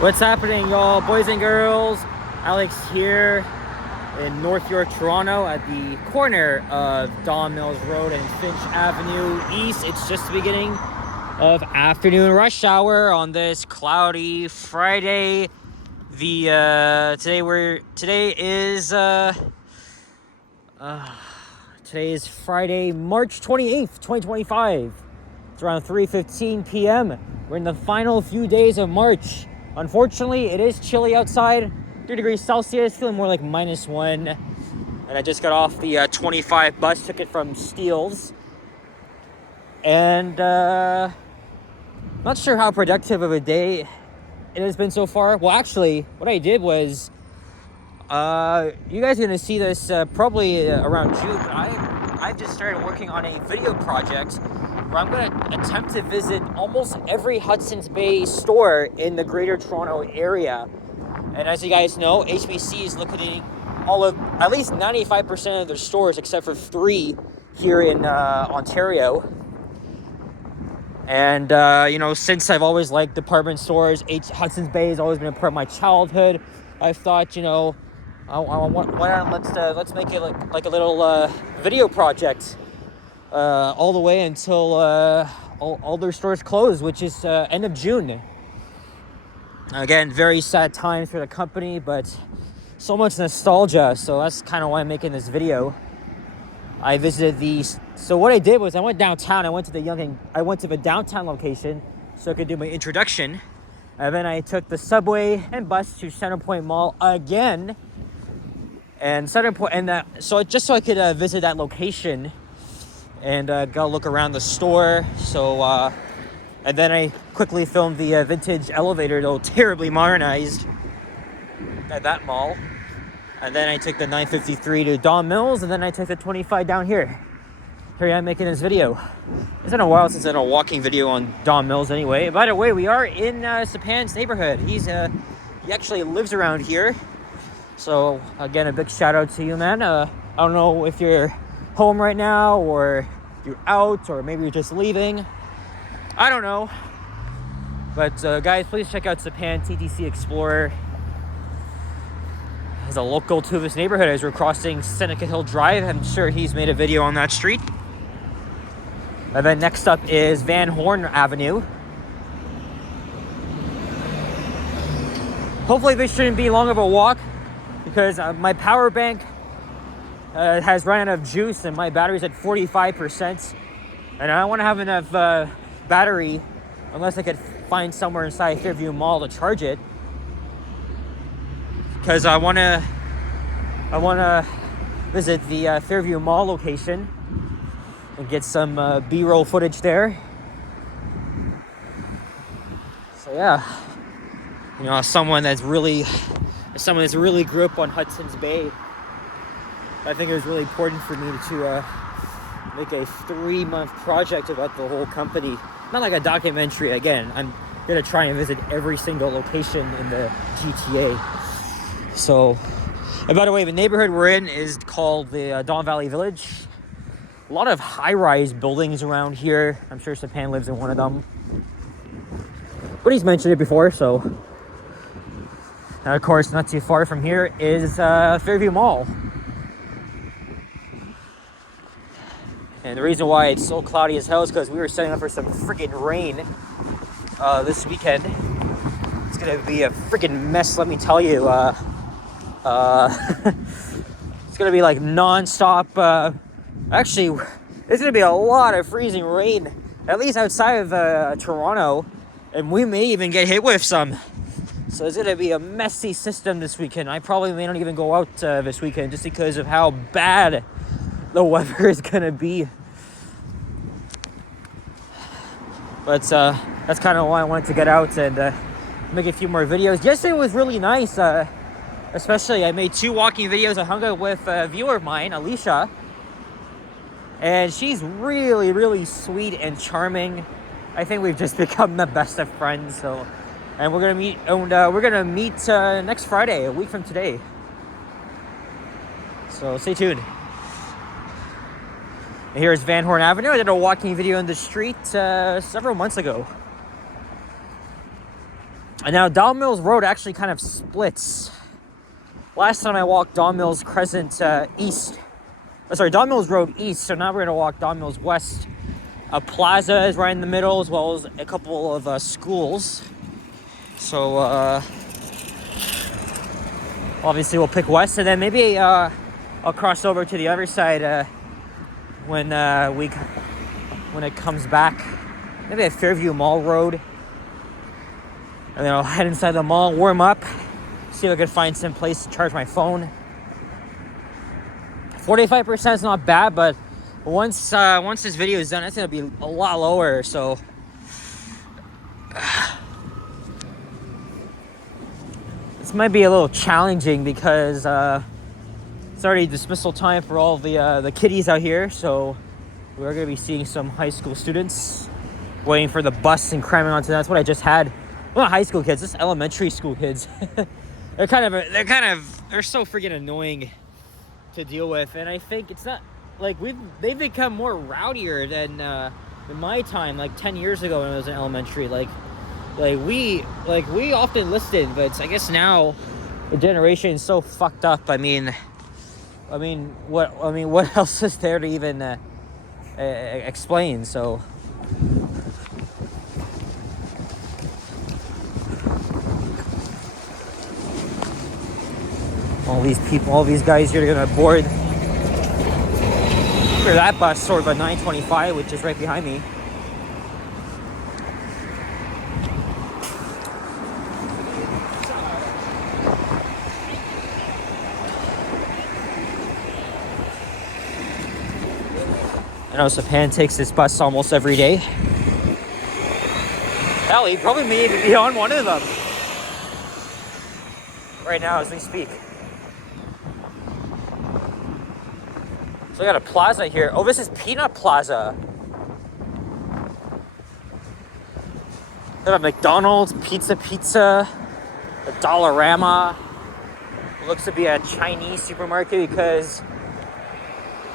What's happening, y'all, boys and girls? Alex here in North York, Toronto, at the corner of Don Mills Road and Finch Avenue East. It's just the beginning of afternoon rush hour on this cloudy Friday. Today is Friday, March 28th, 2025. It's around 3:15 p.m. We're in the final few days of March. Unfortunately, it is chilly outside, 3 degrees Celsius, feeling more like -1. And I just got off the 25 bus, took it from Steeles. And not sure how productive of a day it has been so far. Well, actually, what I did was, you guys are going to see this probably around June, but I've just started working on a video project where I'm going to attempt to visit almost every Hudson's Bay store in the Greater Toronto area. And as you guys know, HBC is liquidating at least 95% of their stores except for 3 here in Ontario. And, since I've always liked department stores, Hudson's Bay has always been a part of my childhood. I thought, let's make it like a little video project all the way until all their stores close, which is end of June. Again, very sad times for the company, but so much nostalgia, so that's kind of why I'm making this video. I visited so what I did was I went downtown. I went to the downtown location so I could do my introduction, and then I took the subway and bus to Centerpoint Mall again, and so I could visit that location and got a look around the store. And then I quickly filmed the vintage elevator, though terribly modernized, at that mall. And then I took the 953 to Don Mills, and then I took the 25 down here. Here I am making this video. It's been a while since I did a walking video on Don Mills anyway. By the way, we are in Sapan's neighborhood. He actually lives around here. So again, a big shout out to you, man. I don't know if you're home right now, or you're out, or maybe you're just leaving. I don't know. But guys, please check out Sapan TTC Explorer. As a local to this neighborhood, as we're crossing Seneca Hill Drive, I'm sure he's made a video on that street. And then next up is Van Horn Avenue. Hopefully this shouldn't be long of a walk, because my power bank has run out of juice and my battery's at 45%. And I don't want to have enough battery unless I could find somewhere inside Fairview Mall to charge it. Because I want to visit the Fairview Mall location and get some B-roll footage there. So yeah, as someone that's really grew up on Hudson's Bay, I think it was really important for me to make a 3-month project about the whole company. Not like a documentary. Again, I'm gonna try and visit every single location in the GTA. So, and by the way, the neighborhood we're in is called the Don Valley Village. A lot of high-rise buildings around here. I'm sure Sapan lives in one of them. But he's mentioned it before, so. And of course, not too far from here is Fairview Mall. And the reason why it's so cloudy as hell is because we were setting up for some freaking rain this weekend. It's gonna be a freaking mess, let me tell you. It's gonna be like non-stop. Actually, it's gonna be a lot of freezing rain, at least outside of Toronto, and we may even get hit with some. So it's gonna be a messy system this weekend. I probably may not even go out this weekend just because of how bad the weather is gonna be. But that's kind of why I wanted to get out and make a few more videos. Yesterday was really nice. Especially, I made 2 walking videos. I hung out with a viewer of mine, Alicia, and she's really, really sweet and charming. I think we've just become the best of friends. So, and we're gonna meet next Friday, a week from today. So stay tuned. And here's Van Horn Avenue. I did a walking video in the street several months ago. And now Don Mills Road actually kind of splits. Last time I walked Don Mills Crescent east. Don Mills Road east. So now we're gonna walk Don Mills West. A plaza is right in the middle, as well as a couple of schools. So obviously we'll pick west, and then maybe I'll cross over to the other side when it comes back. Maybe at Fairview Mall Road, and then I'll head inside the mall, warm up, see if I can find some place to charge my phone. 45% is not bad, but once this video is done, it's gonna be a lot lower. So this might be a little challenging because it's already dismissal time for all the kiddies out here. So we're gonna be seeing some high school students waiting for the bus and cramming onto. That's what I just had. Well, not high school kids, just elementary school kids. They're so freaking annoying to deal with, and I think it's not like they've become more rowdier than in my time, like 10 years ago when I was in elementary. Like we often listened, but I guess now the generation is so fucked up. I mean, what else is there to even explain? So. All these people, all these guys here are gonna board for that bus, sort of a 925, which is right behind me. I know Sapan takes this bus almost every day. Hell, he probably may even be on one of them right now as we speak. So we got a plaza here. Oh, this is Peanut Plaza. We got a McDonald's, Pizza, a Dollarama. It looks to be a Chinese supermarket because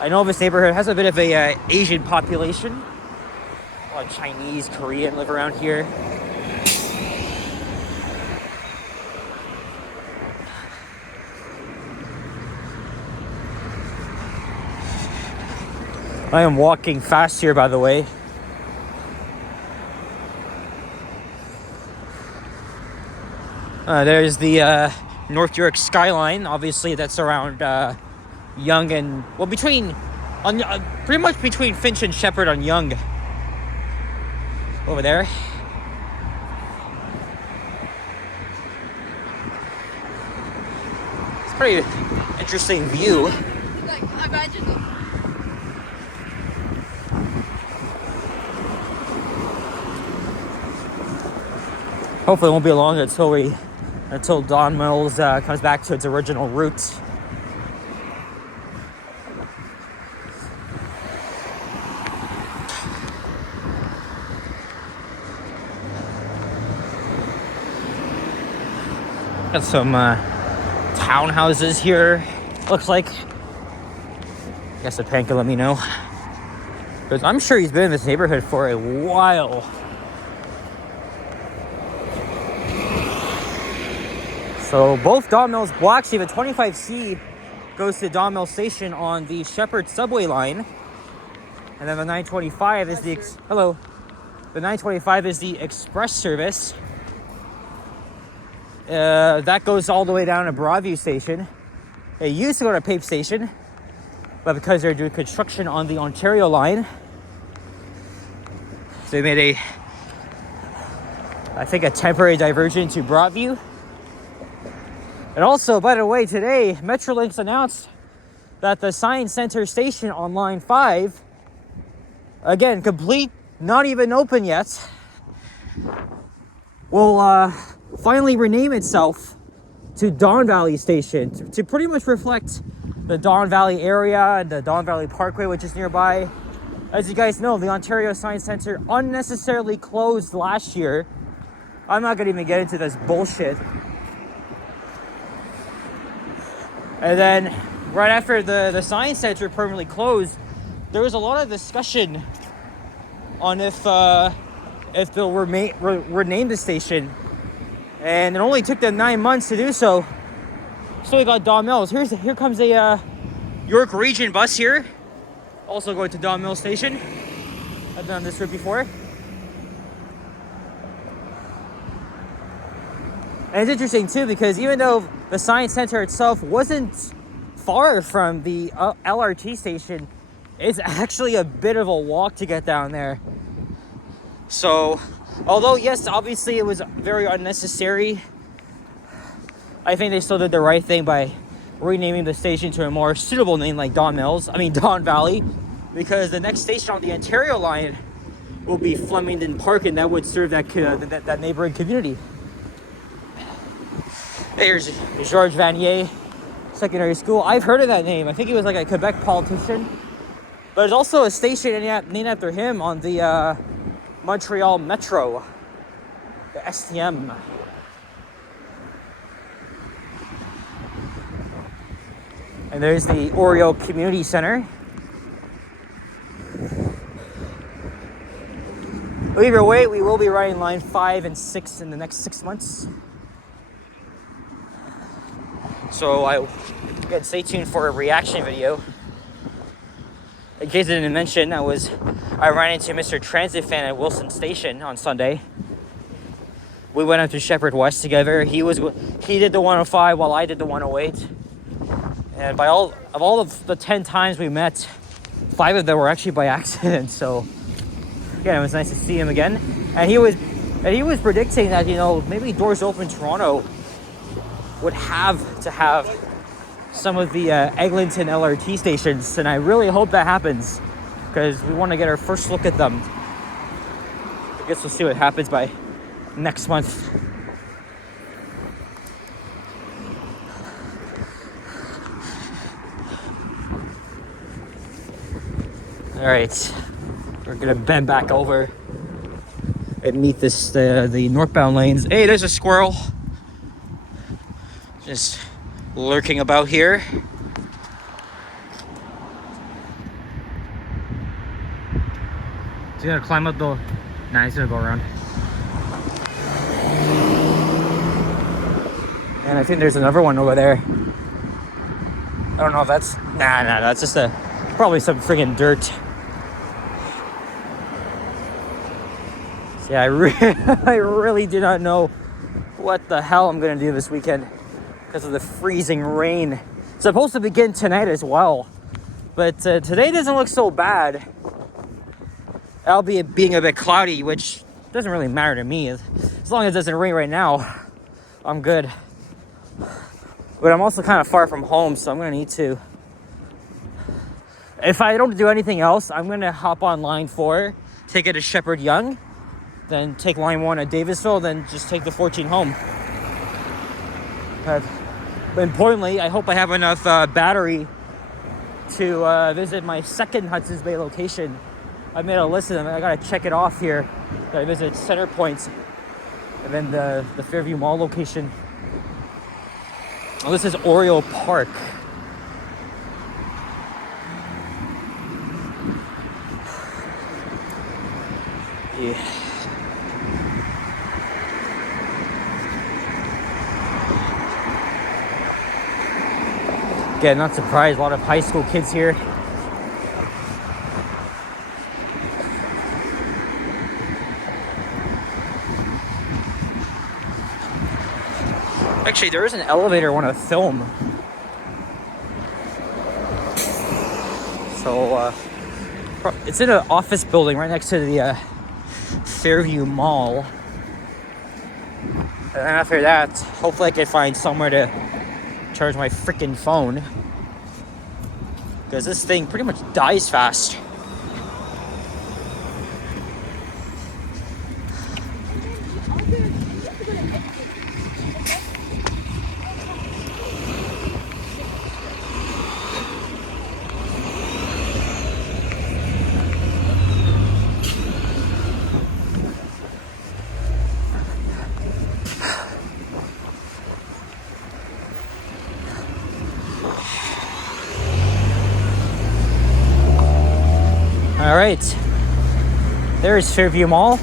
I know this neighborhood has a bit of a Asian population. A lot of Chinese, Korean live around here. I am walking fast here, by the way. There's the North York skyline. Obviously, that's around Yonge and pretty much between Finch and Shepherd on Yonge. Over there. It's a pretty interesting view. Like, imagine. Hopefully it won't be long until Don Mills comes back to its original route. Got some townhouses here, looks like. I guess the pan can let me know, because I'm sure he's been in this neighborhood for a while. So both Don Mills, well actually the 25C goes to Don Mills Station on the Shepherd subway line. And then the 925 is the, the 925 is the express service. That goes all the way down to Broadview Station. It used to go to Pape Station, but because they're doing construction on the Ontario line, so they made I think a temporary diversion to Broadview. And also, by the way, today, Metrolinx announced that the Science Center station on Line 5, again, complete, not even open yet, will finally rename itself to Don Valley Station to pretty much reflect the Don Valley area and the Don Valley Parkway, which is nearby. As you guys know, the Ontario Science Center unnecessarily closed last year. I'm not gonna even get into this bullshit. And then right after the Science Center permanently closed, there was a lot of discussion on if they'll rename the station. and it only took them 9 months to do so. So we got Don Mills. Here comes a York Region bus here, also going to Don Mills Station. I've been on this route before. And it's interesting too, because even though the Science Center itself wasn't far from the LRT station, it's actually a bit of a walk to get down there. So, although yes, obviously it was very unnecessary, I think they still did the right thing by renaming the station to a more suitable name like Don Valley, because the next station on the Ontario line will be Flemington Park, and that would serve that neighboring community. Here's Georges Vanier Secondary School. I've heard of that name. I think he was like a Quebec politician. But there's also a station named after him on the Montreal Metro, the STM. And there's the Oreo Community Center. Either way, we will be riding line 5 and 6 in the next 6 months. So again, stay tuned for a reaction video. In case I didn't mention, I ran into Mr. Transit Fan at Wilson Station on Sunday. We went up to Shepherd West together. He did the 105 while I did the 108. And by all of the 10 times we met, 5 of them were actually by accident. So again, it was nice to see him again. And he was predicting that, maybe Doors Open Toronto would have to have some of the Eglinton LRT stations, and I really hope that happens, because we want to get our first look at them. I guess we'll see what happens by next month. All right, we're gonna bend back over and meet the northbound lanes. Hey, there's a squirrel. Just lurking about here. Is he gonna climb up the... Nah, he's gonna go around. And I think there's another one over there. I don't know if that's... Nah, that's just probably some friggin' dirt. So yeah, I really do not know what the hell I'm gonna do this weekend, because of the freezing rain. It's supposed to begin tonight as well, but today doesn't look so bad, albeit being a bit cloudy, which doesn't really matter to me. As long as it doesn't rain right now, I'm good. But I'm also kind of far from home, so I'm gonna need to, if I don't do anything else, I'm gonna hop on line 4, take it to Shepherd Yonge, then take line 1 at Davisville, then just take the 14 home. But importantly, I hope I have enough battery to visit my second Hudson's Bay location. I made a list of them. I gotta check it off here. I visit Center Point, and then the Fairview Mall location. Oh, this is Oreo Park. Yeah. Again, not surprised, a lot of high school kids here. Actually, there is an elevator I want to film. So, it's in an office building right next to the Fairview Mall. And then after that, hopefully I can find somewhere to charge my freaking phone, because this thing pretty much dies fast. All right, there's Fairview Mall.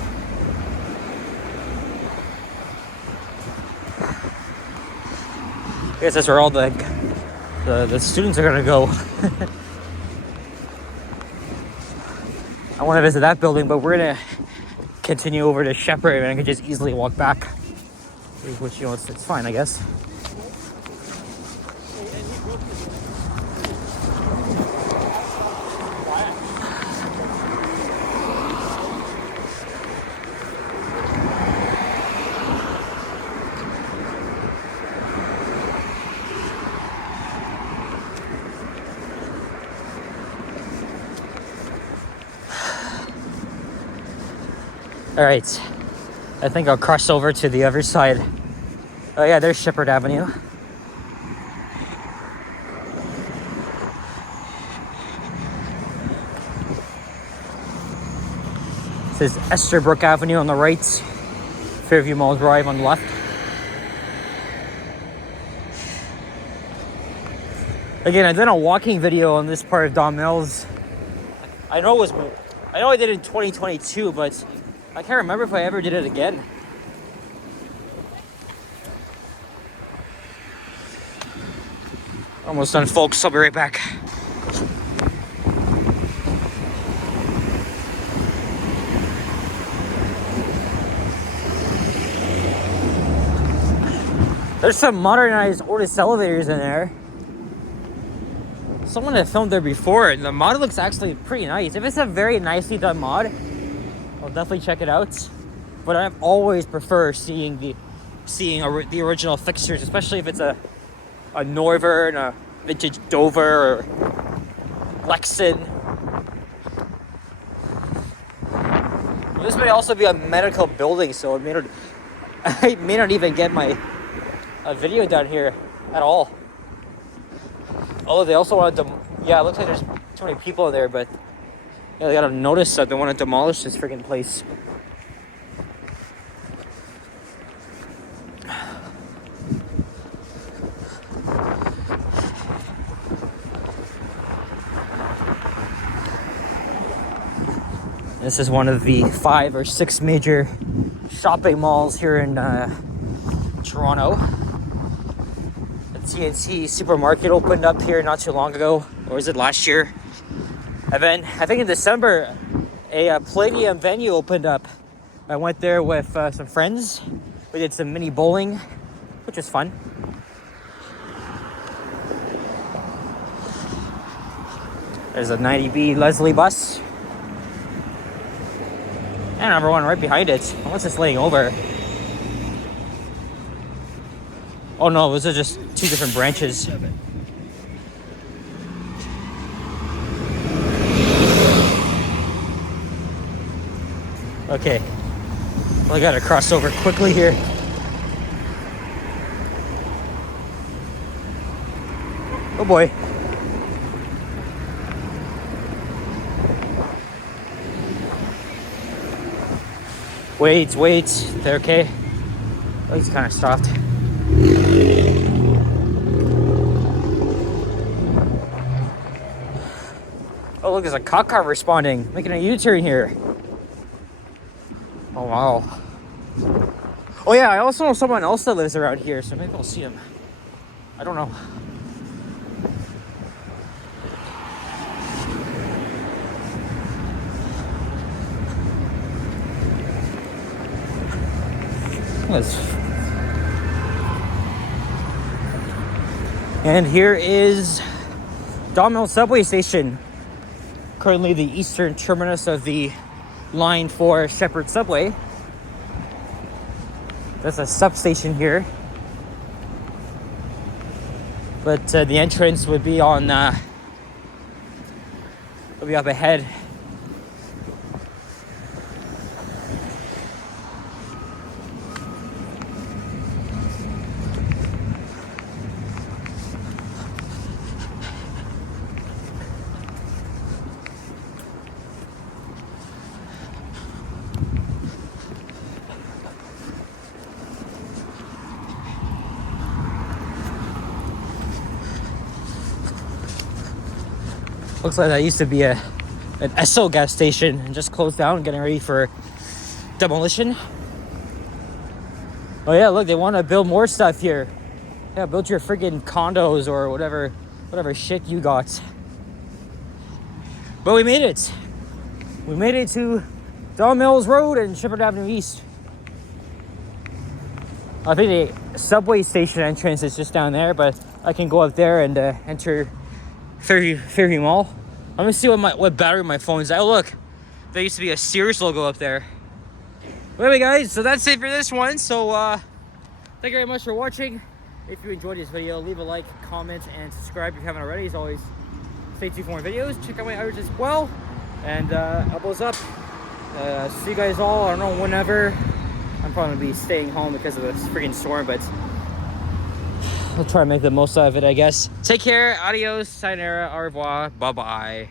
guess that's where all the students are gonna go. I want to visit that building, but we're gonna continue over to Shepherd, and I can just easily walk back, which, you know, it's fine, I guess. All right, I think I'll cross over to the other side. Oh yeah, there's Shepherd Avenue. This is Esterbrook Avenue on the right, Fairview Mall Drive on the left. Again, I did a walking video on this part of Don Mills. I know I did it in 2022, but I can't remember if I ever did it again. Almost done, folks. I'll be right back. There's some modernized Otis elevators in there. Someone had filmed there before, and the mod looks actually pretty nice. If it's a very nicely done mod, I'll definitely check it out. But I've always preferred seeing the original fixtures, especially if it's a Northern, a vintage Dover, or Lexan. Well, this may also be a medical building, so I may not even get a video done here at all. Although they also wanted to, yeah, it looks like there's too many people in there, but yeah, they got a notice that they want to demolish this freaking place. This is one of the 5 or 6 major shopping malls here in Toronto. The TNT supermarket opened up here not too long ago, or was it last year? And then I think in December, a Palladium venue opened up. I went there with some friends. We did some mini bowling, which was fun. There's a 90B Leslie bus. And another one right behind it. Unless it's laying over. Oh no, those are just 2 different branches. Okay. Well, I gotta cross over quickly here. Oh boy. Wait. They're okay. Oh, he's kind of stopped. Oh, look, there's a cop car responding, making a U-turn here. Oh, wow. Oh, yeah, I also know someone else that lives around here, so maybe I'll see him. I don't know. And here is Don Mills subway station. Currently the eastern terminus of the line 4 Shepherd subway. There's a substation here. But the entrance would be on would be up ahead. Looks like that used to be an Esso gas station and just closed down, getting ready for demolition. Oh yeah, look, they want to build more stuff here. Yeah, build your friggin' condos or whatever shit you got. But we made it. We made it to Don Mills Road and Shepherd Avenue East. I think the subway station entrance is just down there, but I can go up there and enter Fairview Mall. I'm gonna see what battery my phone's at. Oh look, there used to be a Sears logo up there. Well, anyway, guys, so that's it for this one. So thank you very much for watching. If you enjoyed this video, leave a like, comment, and subscribe if you haven't already. As always, stay tuned for more videos. Check out my others as well. And elbows up. See you guys all. I don't know whenever. I'm probably gonna be staying home because of this freaking storm, but I'll try to make the most out of it, I guess. Take care. Adios. Sayonara. Au revoir. Bye bye.